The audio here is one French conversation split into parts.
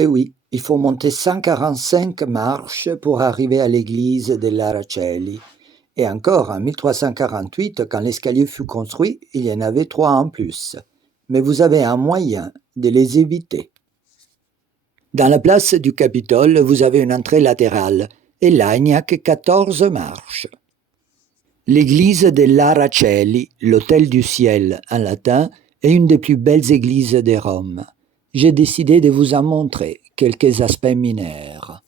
Eh oui, il faut monter 145 marches pour arriver à l'église dell'Araceli. Et encore, en 1348, quand l'escalier fut construit, il y en avait 3 en plus. Mais vous avez un moyen de les éviter. Dans la place du Capitole, vous avez une entrée latérale, et là, il n'y a que 14 marches. L'église dell'Araceli, l'Hôtel du Ciel en latin, est une des plus belles églises de Rome. J'ai décidé de vous en montrer quelques aspects mineurs.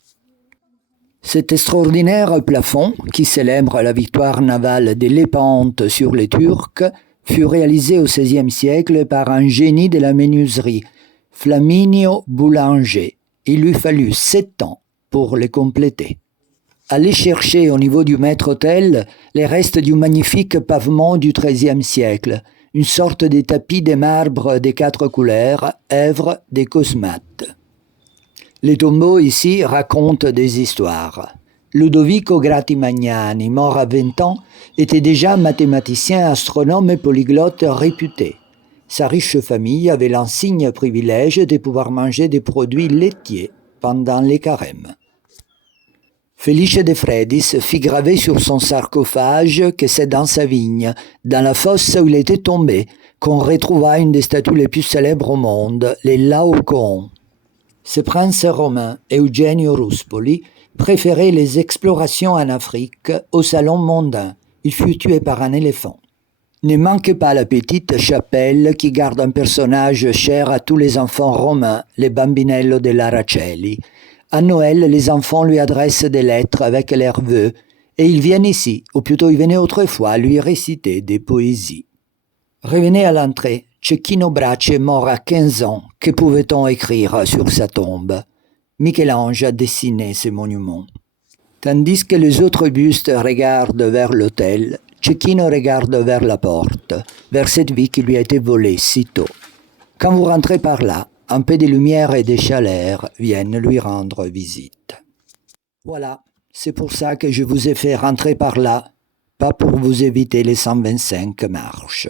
Cet extraordinaire plafond, qui célèbre la victoire navale de Lépante sur les Turcs, fut réalisé au XVIe siècle par un génie de la menuiserie, Flaminio Boulanger. Il lui fallut 7 ans pour le compléter. Allez chercher au niveau du maître-autel les restes du magnifique pavement du XIIIe siècle, une sorte de tapis de marbre des 4 couleurs, œuvre des Cosmates. Les tombeaux ici racontent des histoires. Ludovico Gratimagnani, mort à 20 ans, était déjà mathématicien, astronome et polyglotte réputé. Sa riche famille avait l'insigne privilège de pouvoir manger des produits laitiers pendant les carèmes. Felice de Fredis fit graver sur son sarcophage que c'est dans sa vigne, dans la fosse où il était tombé, qu'on retrouva une des statues les plus célèbres au monde, les Laocoons. Ce prince romain, Eugenio Ruspoli, préférait les explorations en Afrique au salon mondain. Il fut tué par un éléphant. Ne manque pas la petite chapelle qui garde un personnage cher à tous les enfants romains, les Bambinello dell'Araceli. À Noël, les enfants lui adressent des lettres avec leurs vœux, et ils viennent ici, ou plutôt ils venaient autrefois, lui réciter des poésies. Revenez à l'entrée. Cecchino Brace est mort à 15 ans. Que pouvait-on écrire sur sa tombe? Michel-Ange a dessiné ce monument. Tandis que les autres bustes regardent vers l'autel, Cecchino regarde vers la porte, vers cette vie qui lui a été volée si tôt. Quand vous rentrez par là, un peu de lumière et de chaleur viennent lui rendre visite. Voilà, c'est pour ça que je vous ai fait rentrer par là, pas pour vous éviter les 125 marches.